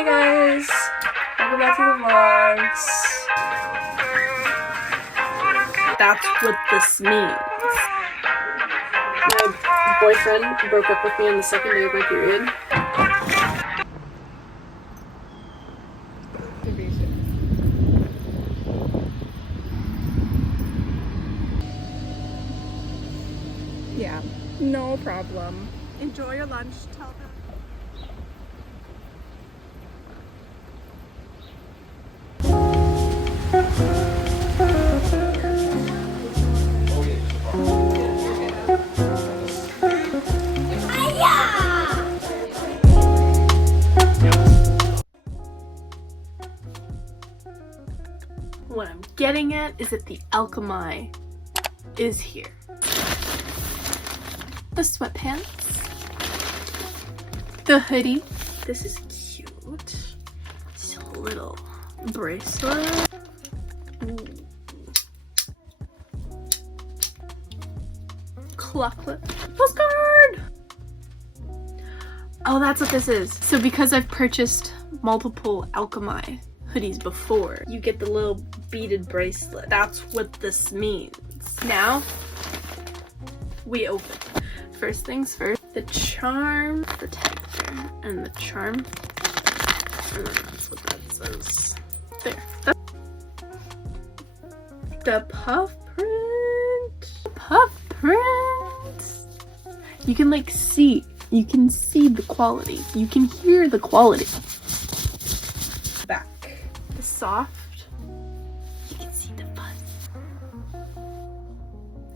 Hey guys, welcome back to the vlogs. That's what this means. My boyfriend broke up with me on the second day of my period. Yeah, no problem. Enjoy your lunch. Tell them. What I'm getting at is that the Alchemai is here. The sweatpants, the hoodie. This is cute. It's a little bracelet. Ooh. Clocklet. Postcard! Oh, that's what this is. So because I've purchased multiple Alchemai hoodies before, you get the little beaded bracelet. That's what this means. Now, we open. First things first, the charm, the tag there, and the charm. And then that's what that says. There. The puff print. Puff print. You can like see. You can see the quality. You can hear the quality. Back. The soft. You can see the fuzz.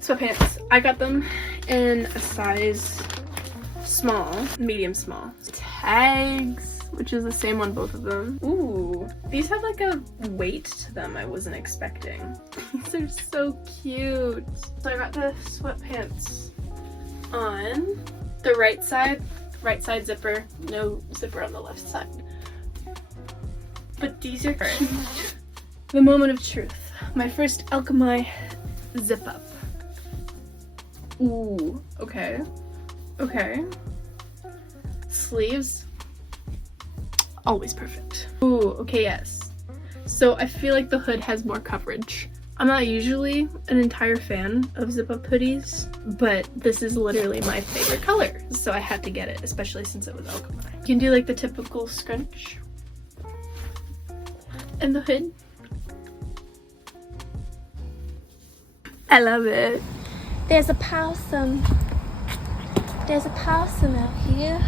Sweatpants. I got them in a size small, medium small. Tags, which is the same on both of them. Ooh, these have like a weight to them I wasn't expecting. These are so cute. So I got the sweatpants on the right side zipper, no zipper on the left side. But these are cute. The moment of truth. My first Alchemai zip up. Ooh, okay. Okay. Sleeves. Always perfect. Ooh, okay, yes. So I feel like the hood has more coverage. I'm not usually an entire fan of zip-up hoodies, but this is literally my favorite color, so I had to get it, especially since it was Alchemai. You can do like the typical scrunch. And the hood. I love it. There's a possum. There's a possum out here.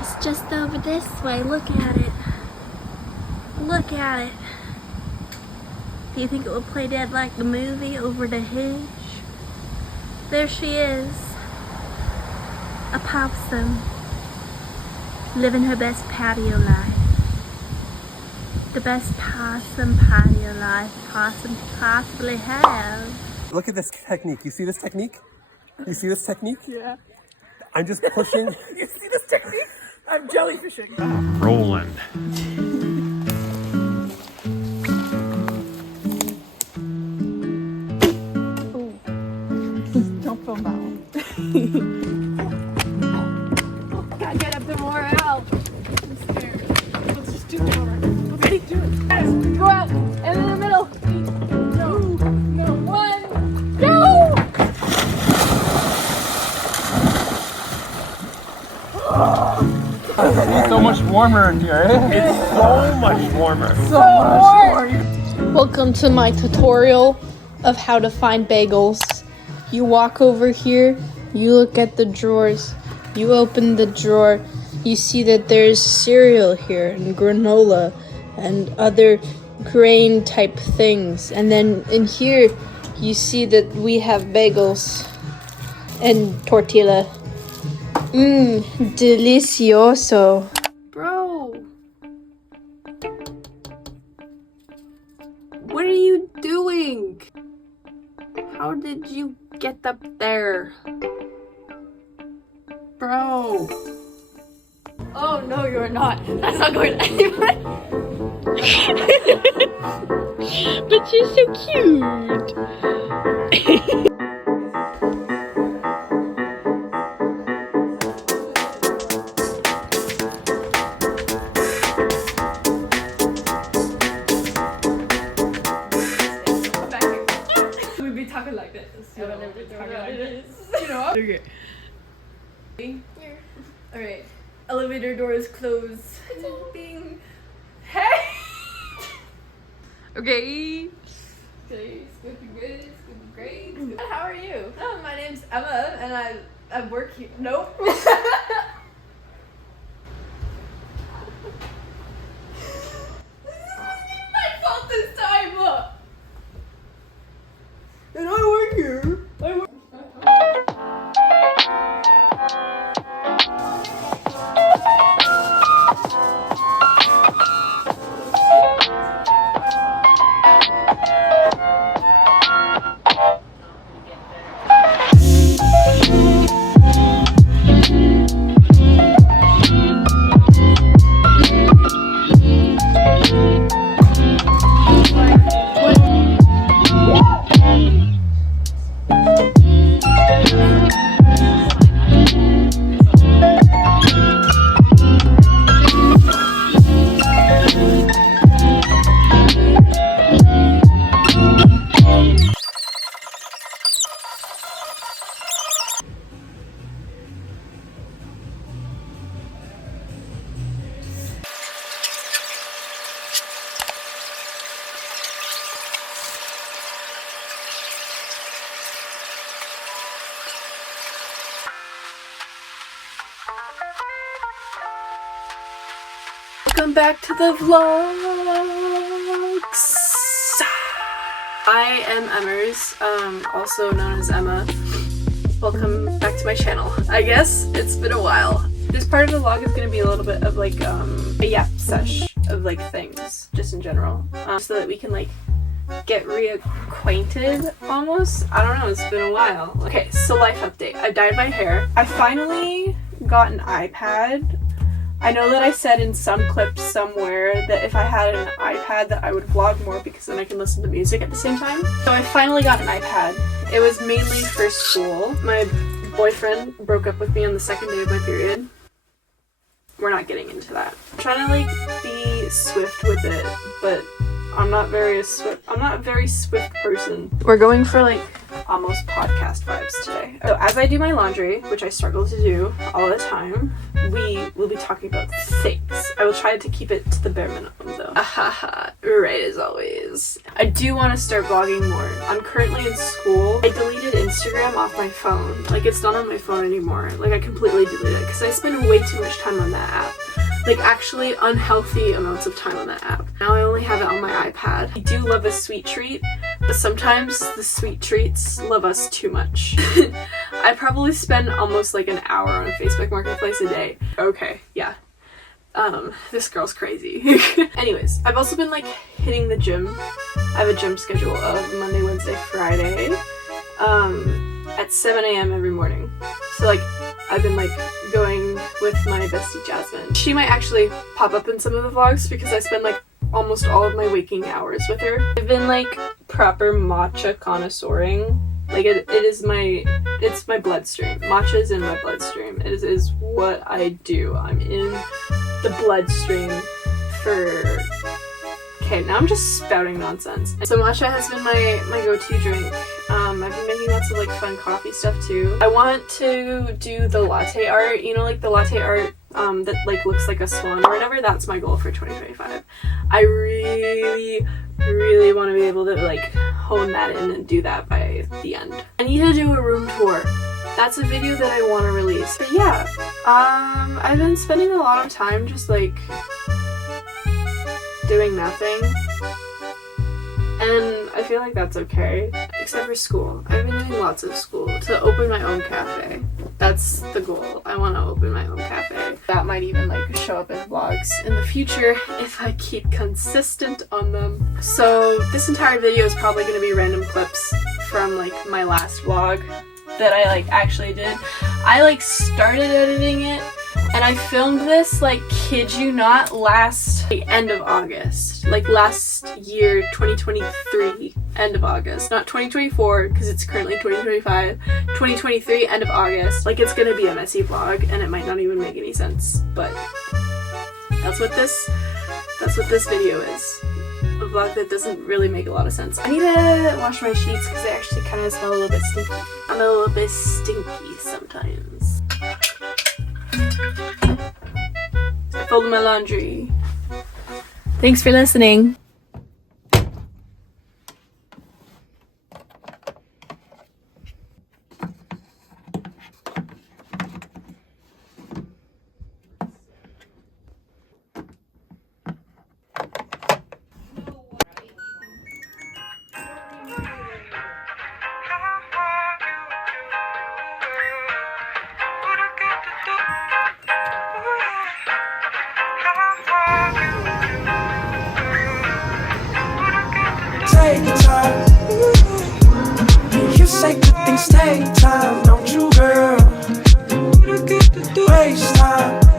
It's just over this way. Look at it. Look at it. Do you think it will play dead like the movie Over the Hedge? There she is. A possum. Living her best patio life. The best possum patio life possum could possibly have. Look at this technique. You see this technique? You see this technique? Yeah. I'm just pushing. You see this technique? I'm jellyfishing. Rolling. Don't film that one. Gotta get up the morale. I'm scared. Let's just do it over. Let's keep doing it. Guys, go out. And in the middle. No. No. One. Go! It's so much warmer in here, eh? It's so much warmer. So warm. Welcome to my tutorial of how to find bagels. You walk over here, you look at the drawers, you open the drawer, you see that there's cereal here and granola and other grain type things. And then in here, you see that we have bagels and tortilla. Mmm, delicioso. Bro. What are you doing? How did you get up there? Bro. Oh, no, you're not. That's not going anywhere. But you're so cute. Okay. Here. Alright. Elevator doors closed. Bing. Hey! Okay. Okay, it's gonna be good. It's gonna be great. How are you? Oh, my name's Emma, and I work here. Nope. This is my fault this time. And I work here. I work. Welcome back to the vlogs. I am Emmers, also known as Emma. Welcome back to my channel. I guess it's been a while. This part of the vlog is going to be a little bit of like a yap sesh of like things, just in general, so that we can like get reacquainted almost. I don't know, it's been a while. Okay, so life update. I dyed my hair. I finally got an iPad. I know that I said in some clips somewhere that if I had an iPad that I would vlog more because then I can listen to music at the same time. So I finally got an iPad. It was mainly for school. My boyfriend broke up with me on the second day of my period. We're not getting into that. I'm trying to like be swift with it, but I'm not a very swift person. We're going for like almost podcast vibes today. So as I do my laundry, which I struggle to do all the time, we will be talking about things. I will try to keep it to the bare minimum though. Ahaha, right as always. I do want to start vlogging more. I'm currently in school. I deleted Instagram off my phone. Like it's not on my phone anymore. Like I completely deleted it because I spend way too much time on that app. Like actually unhealthy amounts of time on that app. Now I only have it on my iPad. I do love a sweet treat, but sometimes the sweet treats love us too much. I probably spend almost like an hour on Facebook Marketplace a day. Okay, yeah. This girl's crazy. Anyways, I've also been like hitting the gym. I have a gym schedule of Monday, Wednesday, Friday, at 7 a.m. every morning. So like, I've been like going with my bestie Jasmine. She might actually pop up in some of the vlogs because I spend like almost all of my waking hours with her. I've been like proper matcha connoisseuring. Like it's my bloodstream. Matcha is in my bloodstream. It is what I do. I'm in the bloodstream for... Okay, now I'm just spouting nonsense. So matcha has been my go-to drink. I've been making lots of like fun coffee stuff too. I want to do the latte art, you know, like the latte art that like looks like a swan or whatever. That's my goal for 2025. I really want to be able to like hone that in and do that by the end. I need to do a room tour. That's a video that I want to release. But yeah, I've been spending a lot of time just like doing nothing, and I feel like that's okay, except for school. I've been doing lots of school to open my own cafe. That's the goal. I want to open my own cafe. That might even like show up in vlogs in the future if I keep consistent on them. So this entire video is probably going to be random clips from like my last vlog that I like actually did. I like started editing it and I filmed this, like, kid you not, last end of August. Like last year, 2023, end of August. Not 2024, because it's currently 2025. 2023, end of August. Like, it's gonna be a messy vlog, and it might not even make any sense, but that's what this video is. a vlog that doesn't really make a lot of sense. I need to wash my sheets because they actually kind of smell a little bit stinky. I'm a little bit stinky sometimes. I folded my laundry. Thanks for listening. Take time. You say good things take time, don't you, girl? Waste time.